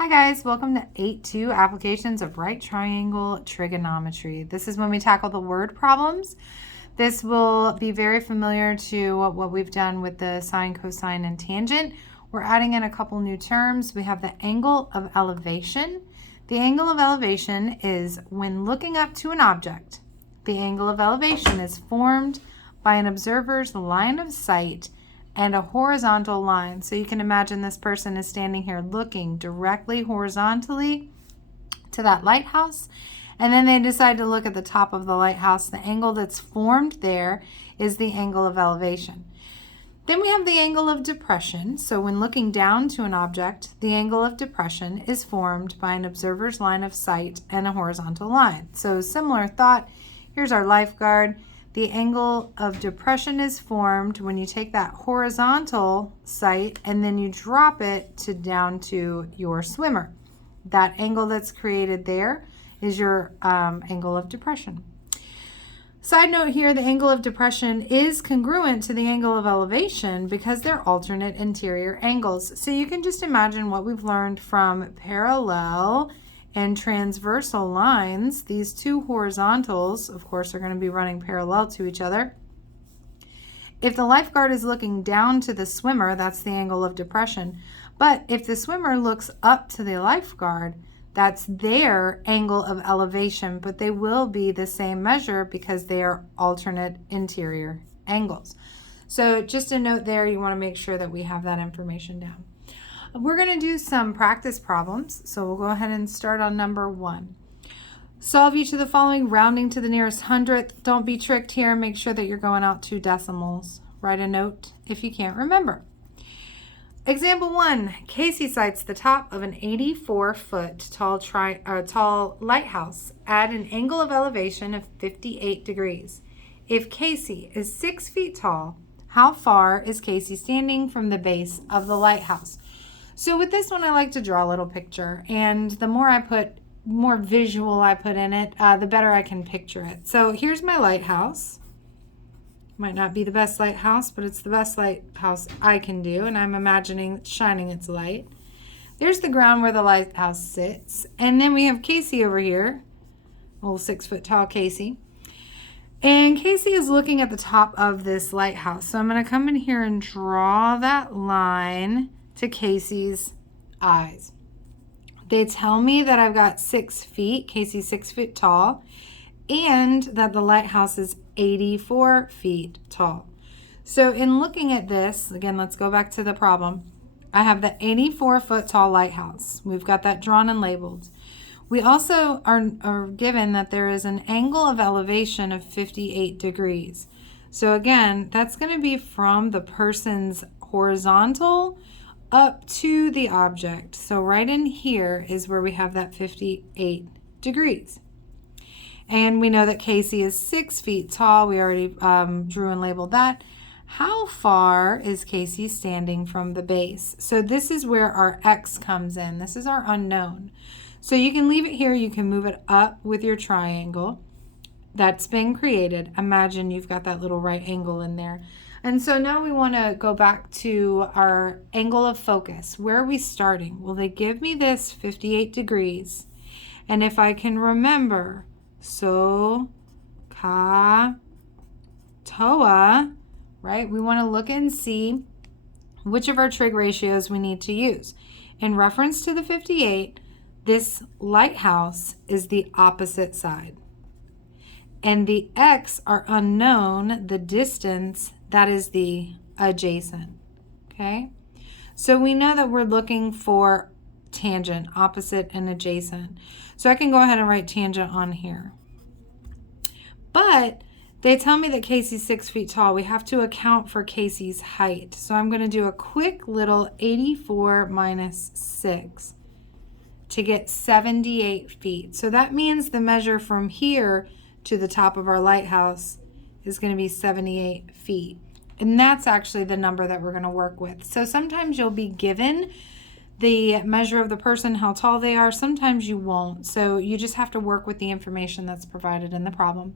Hi guys, welcome to 8.2 Applications of Right Triangle Trigonometry. This is when we tackle the word problems. This will be very familiar to what we've done with the sine, cosine, and tangent. We're adding in a couple new terms. We have the angle of elevation. The angle of elevation is when looking up to an object. The angle of elevation is formed by an observer's line of sight and a horizontal line. So you can imagine this person is standing here looking directly horizontally to that lighthouse, and then they decide to look at the top of the lighthouse. The angle that's formed there is the angle of elevation. Then we have the angle of depression. So when looking down to an object, the angle of depression is formed by an observer's line of sight and a horizontal line. So similar thought, here's our lifeguard. The angle of depression is formed when you take that horizontal sight and then you drop it down to your swimmer. That angle that's created there is your angle of depression. Side note here, the angle of depression is congruent to the angle of elevation because they're alternate interior angles. So you can just imagine what we've learned from parallel and transversal lines. These two horizontals, of course, are going to be running parallel to each other. If the lifeguard is looking down to the swimmer, that's the angle of depression. But if the swimmer looks up to the lifeguard, that's their angle of elevation, but they will be the same measure because they are alternate interior angles. So just a note there, you want to make sure that we have that information down. We're going to do some practice problems, so we'll go ahead and start on number 1. Solve each of the following, rounding to the nearest hundredth. Don't be tricked here. Make sure that you're going out 2 decimals. Write a note if you can't remember. Example 1, Casey sights the top of an 84-foot tall lighthouse at an angle of elevation of 58 degrees. If Casey is 6 feet tall, how far is Casey standing from the base of the lighthouse? So with this one, I like to draw a little picture, and the more visual I put in it, the better I can picture it. So here's my lighthouse. Might not be the best lighthouse, but it's the best lighthouse I can do, and I'm imagining shining its light. There's the ground where the lighthouse sits, and then we have Casey over here, old 6-foot tall Casey. And Casey is looking at the top of this lighthouse. So I'm going to come in here and draw that line to Casey's eyes. They tell me that I've got 6 feet, Casey's 6 feet tall, and that the lighthouse is 84 feet tall. So in looking at this, again, let's go back to the problem. I have the 84-foot tall lighthouse. We've got that drawn and labeled. We also are given that there is an angle of elevation of 58 degrees. So again, that's going to be from the person's horizontal up to the object. So right in here is where we have that 58 degrees. And we know that Casey is 6 feet tall. We already drew and labeled that. How far is Casey standing from the base? So this is where our X comes in. This is our unknown. So you can leave it here. You can move it up with your triangle that's been created. Imagine you've got that little right angle in there. And so now we want to go back to our angle of focus. Where are we starting? Well, they give me this 58 degrees. And if I can remember, so, ka, toa, right? We want to look and see which of our trig ratios we need to use. In reference to the 58, this lighthouse is the opposite side. And the X are unknown, the distance, that is the adjacent, okay? So we know that we're looking for tangent, opposite and adjacent. So I can go ahead and write tangent on here. But they tell me that Casey's 6 feet tall. We have to account for Casey's height. So I'm going to do a quick little 84 minus 6 to get 78 feet. So that means the measure from here to the top of our lighthouse is going to be 78 feet. And that's actually the number that we're going to work with. So sometimes you'll be given the measure of the person, how tall they are. Sometimes you won't. So you just have to work with the information that's provided in the problem.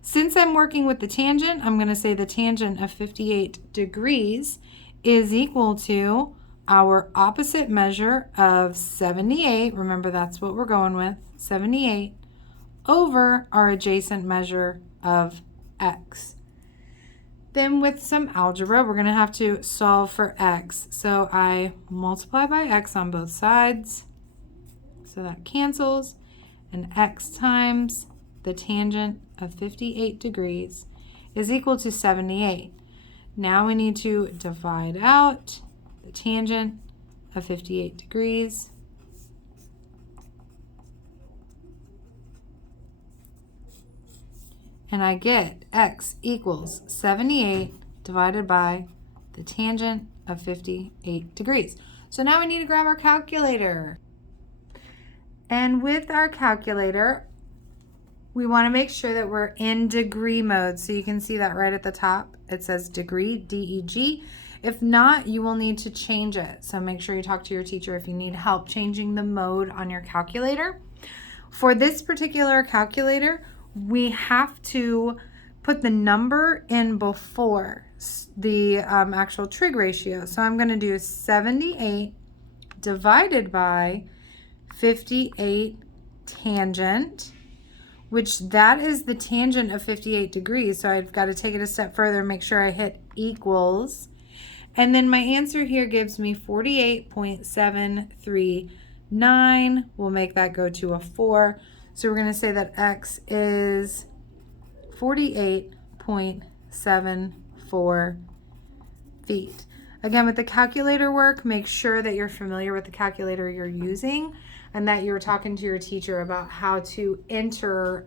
Since I'm working with the tangent, I'm going to say the tangent of 58 degrees is equal to our opposite measure of 78, remember that's what we're going with, 78, over our adjacent measure of x. Then with some algebra, we're going to have to solve for x. So I multiply by x on both sides. So that cancels. And x times the tangent of 58 degrees is equal to 78. Now we need to divide out the tangent of 58 degrees. And I get x equals 78 divided by the tangent of 58 degrees. So now we need to grab our calculator. And with our calculator, we want to make sure that we're in degree mode. So you can see that right at the top. It says degree, D-E-G. If not, you will need to change it. So make sure you talk to your teacher if you need help changing the mode on your calculator. For this particular calculator, we have to put the number in before the actual trig ratio. So I'm going to do 78 divided by 58 tangent, which that is the tangent of 58 degrees. So I've got to take it a step further and make sure I hit equals. And then my answer here gives me 48.739. We'll make that go to a 4. So we're going to say that x is 48.74 feet. Again, with the calculator work, make sure that you're familiar with the calculator you're using and that you're talking to your teacher about how to enter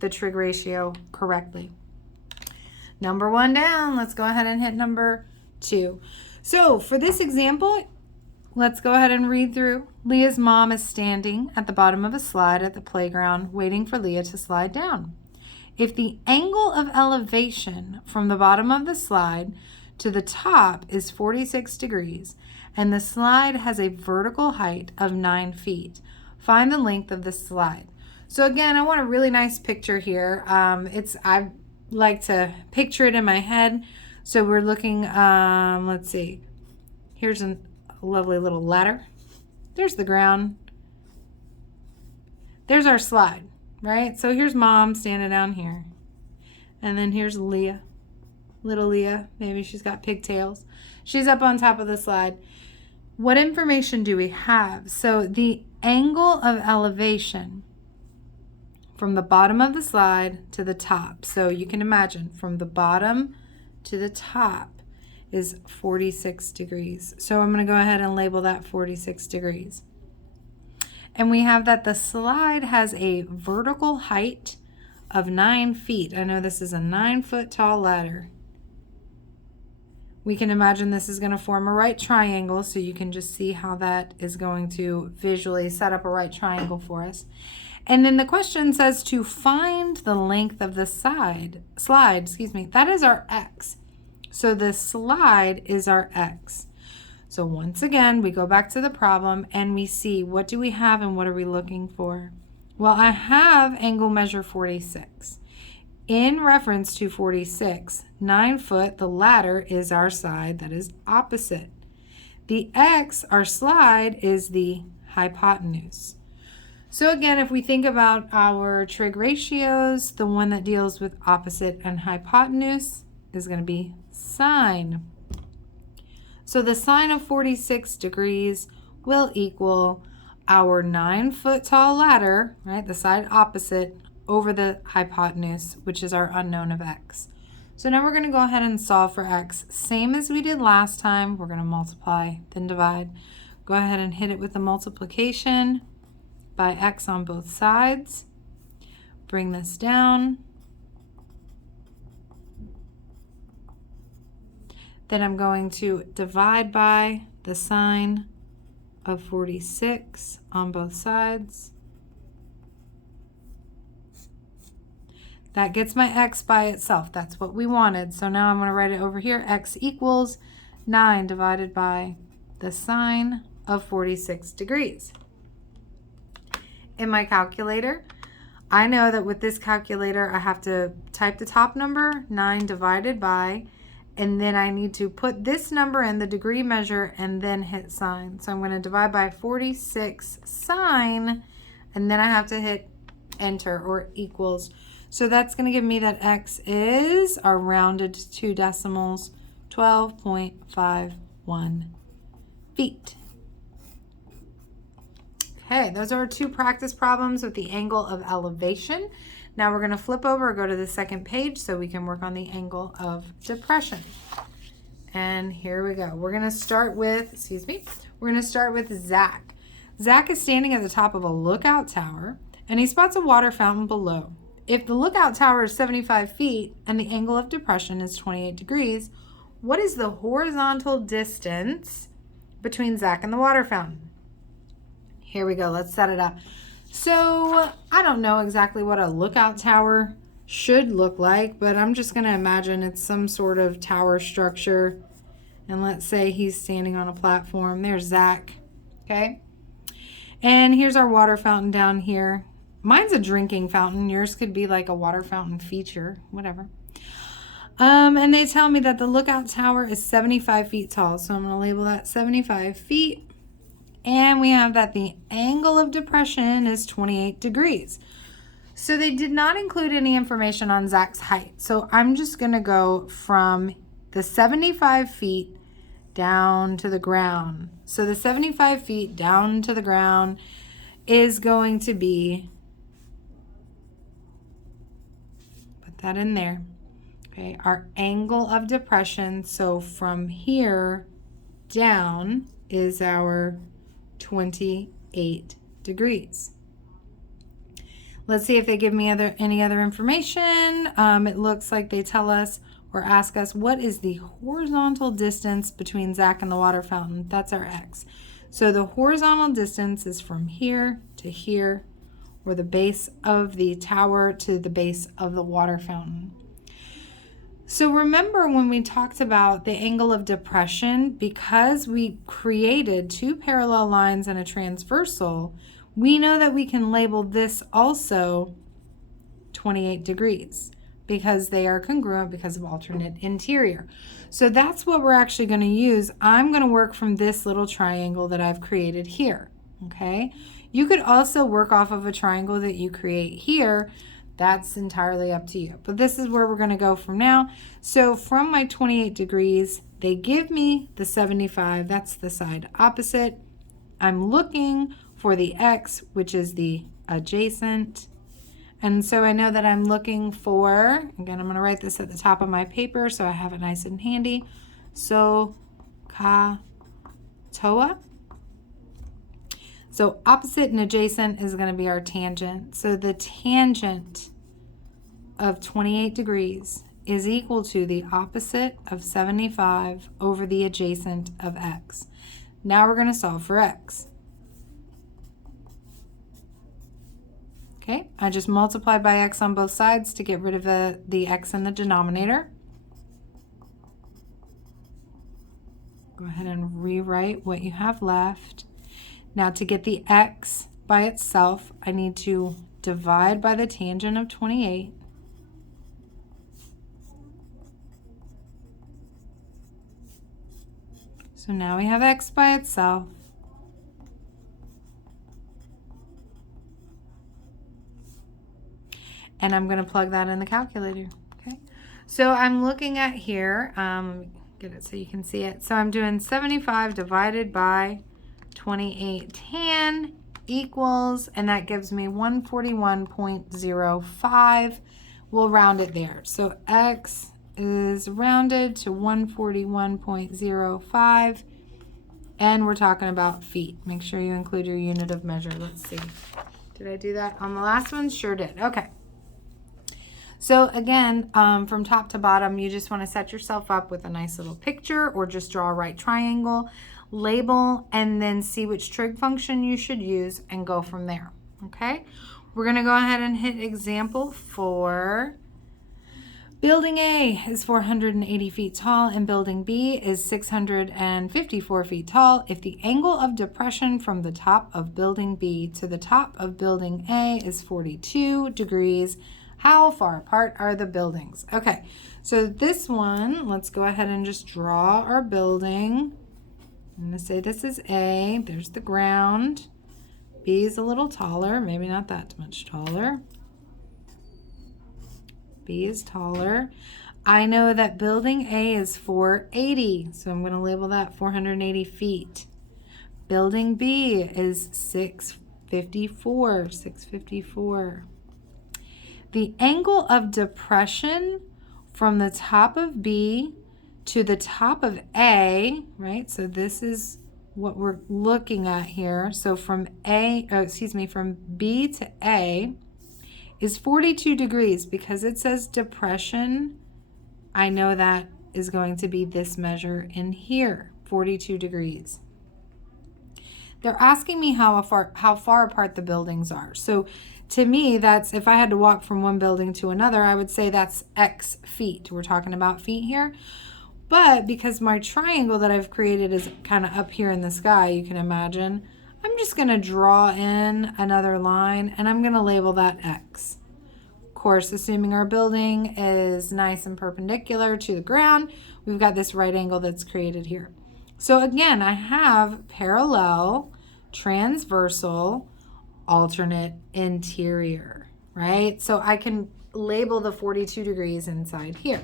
the trig ratio correctly. Number 1 down. Let's go ahead and hit number 2. So for this example, let's go ahead and read through. Leah's mom is standing at the bottom of a slide at the playground waiting for Leah to slide down. If the angle of elevation from the bottom of the slide to the top is 46 degrees and the slide has a vertical height of 9 feet, find the length of the slide. So again, I want a really nice picture here. I like to picture it in my head. So we're looking, let's see, here's a lovely little ladder. There's the ground. There's our slide, right? So here's mom standing down here. And then here's Leah, little Leah. Maybe she's got pigtails. She's up on top of the slide. What information do we have? So the angle of elevation from the bottom of the slide to the top. So you can imagine from the bottom to the top is 46 degrees. So I'm going to go ahead and label that 46 degrees. And we have that the slide has a vertical height of 9 feet. I know this is a 9-foot tall ladder. We can imagine this is going to form a right triangle, so you can just see how that is going to visually set up a right triangle for us. And then the question says to find the length of the slide, that is our x. So the slide is our x. So once again, we go back to the problem and we see what do we have and what are we looking for? Well, I have angle measure 46. In reference to 46, 9 foot, the ladder is our side that is opposite. The x, our slide, is the hypotenuse. So again, if we think about our trig ratios, the one that deals with opposite and hypotenuse is going to be sine. So the sine of 46 degrees will equal our 9-foot tall ladder, right, the side opposite, over the hypotenuse, which is our unknown of x. So now we're going to go ahead and solve for x. Same as we did last time, we're going to multiply, then divide. Go ahead and hit it with the multiplication by x on both sides. Bring this down. Then I'm going to divide by the sine of 46 on both sides. That gets my x by itself. That's what we wanted. So now I'm going to write it over here. X equals 9 divided by the sine of 46 degrees. In my calculator, I know that with this calculator, I have to type the top number, 9 divided by and then I need to put this number in the degree measure and then hit sign. So I'm going to divide by 46 sign, and then I have to hit enter or equals. So that's going to give me that x is, our rounded to 2 decimals, 12.51 feet. Okay, those are our 2 practice problems with the angle of elevation. Now we're going to flip over or go to the second page so we can work on the angle of depression. And here we go. We're going to start with, we're going to start with Zach. Zach is standing at the top of a lookout tower, and he spots a water fountain below. If the lookout tower is 75 feet and the angle of depression is 28 degrees, what is the horizontal distance between Zach and the water fountain? Here we go. Let's set it up. So I don't know exactly what a lookout tower should look like, but I'm just going to imagine it's some sort of tower structure. And let's say he's standing on a platform. There's Zach. Okay. And here's our water fountain down here. Mine's a drinking fountain. Yours could be like a water fountain feature, whatever. And they tell me that the lookout tower is 75 feet tall. So I'm going to label that 75 feet. And we have that the angle of depression is 28 degrees. So they did not include any information on Zach's height. So I'm just going to go from the 75 feet down to the ground. So the 75 feet down to the ground is going to be, put that in there, okay, our angle of depression. So from here down is our 28 degrees. Let's see if they give me any other information. It looks like they tell us or ask us, what is the horizontal distance between Zach and the water fountain? That's our x. So the horizontal distance is from here to here, or the base of the tower to the base of the water fountain. So remember when we talked about the angle of depression, because we created 2 parallel lines and a transversal, we know that we can label this also 28 degrees because they are congruent because of alternate interior. So that's what we're actually going to use. I'm going to work from this little triangle that I've created here, okay? You could also work off of a triangle that you create here. That's entirely up to you. But this is where we're going to go from now. So from my 28 degrees, they give me the 75. That's the side opposite. I'm looking for the x, which is the adjacent. And so I know that I'm looking for, again, I'm going to write this at the top of my paper so I have it nice and handy. So, ka, toa. So opposite and adjacent is going to be our tangent. So the tangent of 28 degrees is equal to the opposite of 75 over the adjacent of x. Now we're going to solve for x. Okay, I just multiplied by x on both sides to get rid of the x in the denominator. Go ahead and rewrite what you have left. Now to get the x by itself, I need to divide by the tangent of 28. So now we have x by itself. And I'm going to plug that in the calculator. Okay. So I'm looking at here, get it so you can see it. So I'm doing 75 divided by 28 tan equals, and that gives me 141.05. We'll round it there. So x is rounded to 141.05, and we're talking about feet. Make sure you include your unit of measure. Let's see. Did I do that on the last one? Sure did. Okay. So again, from top to bottom, you just want to set yourself up with a nice little picture or just draw a right triangle, label, and then see which trig function you should use and go from there. Okay, we're going to go ahead and hit example 4. Building A is 480 feet tall and building B is 654 feet tall. If the angle of depression from the top of building B to the top of building A is 42 degrees, How far apart are the buildings? Okay, so this one, let's go ahead and just draw our building. I'm going to say this is A. There's the ground. B is a little taller, maybe not that much taller. B is taller. I know that building A is 480, so I'm going to label that 480 feet. Building B is 654, 654. The angle of depression from the top of B to the top of A, right? So this is what we're looking at here. So from from B to A is 42 degrees. Because it says depression, I know that is going to be this measure in here, 42 degrees. They're asking me how far apart the buildings are. So to me, that's, if I had to walk from one building to another, I would say that's X feet. We're talking about feet here. But because my triangle that I've created is kind of up here in the sky, you can imagine, I'm just going to draw in another line and I'm going to label that X. Of course, assuming our building is nice and perpendicular to the ground, we've got this right angle that's created here. So again, I have parallel, transversal, alternate, interior, right? So I can label the 42 degrees inside here.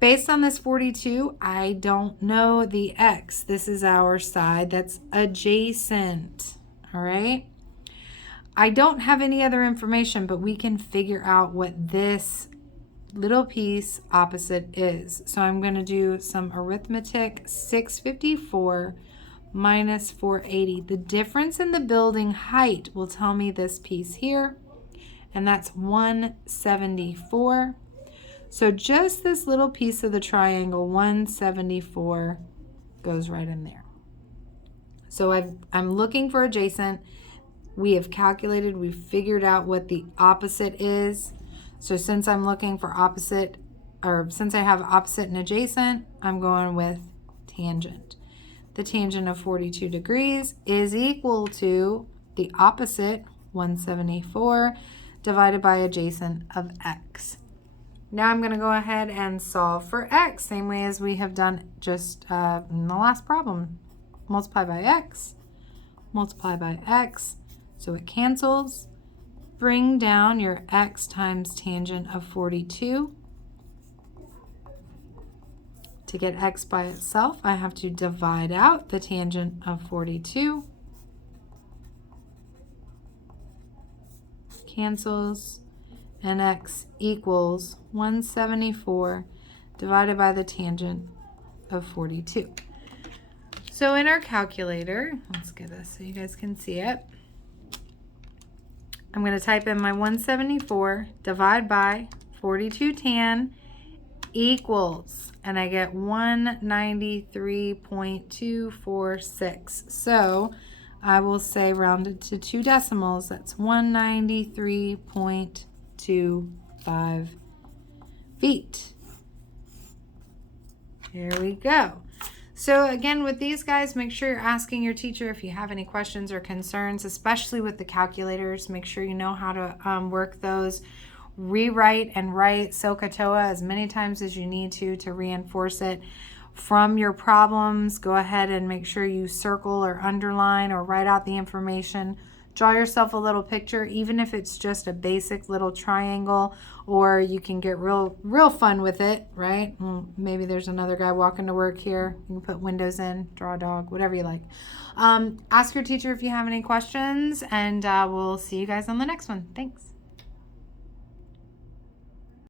Based on this 42, I don't know the X. This is our side that's adjacent, all right? I don't have any other information, but we can figure out what this little piece opposite is. So I'm going to do some arithmetic. 654 minus 480. The difference in the building height will tell me this piece here, and that's 174. So just this little piece of the triangle, 174, goes right in there. So I'm looking for adjacent. We have calculated, we've figured out what the opposite is. So since I'm looking for opposite, or since I have opposite and adjacent, I'm going with tangent. The tangent of 42 degrees is equal to the opposite, 174, divided by adjacent of X. Now I'm going to go ahead and solve for X, same way as we have done just in the last problem. Multiply by X, multiply by X, so it cancels. Bring down your X times tangent of 42. To get X by itself, I have to divide out the tangent of 42. Cancels. And X equals 174 divided by the tangent of 42. So in our calculator, let's get this so you guys can see it. I'm going to type in my 174, divide by 42 tan equals, and I get 193.246. So I will say rounded to 2 decimals, that's 193.25 feet. Here we go. So again, with these guys, make sure you're asking your teacher if you have any questions or concerns, especially with the calculators. Make sure you know how to work those. Rewrite and write SOHCAHTOA as many times as you need to reinforce it. From your problems, go ahead and make sure you circle or underline or write out the information. Draw yourself a little picture, even if it's just a basic little triangle, or you can get real fun with it, right? Maybe there's another guy walking to work here. You can put windows in, draw a dog, whatever you like. Ask your teacher if you have any questions, and we'll see you guys on the next one. Thanks.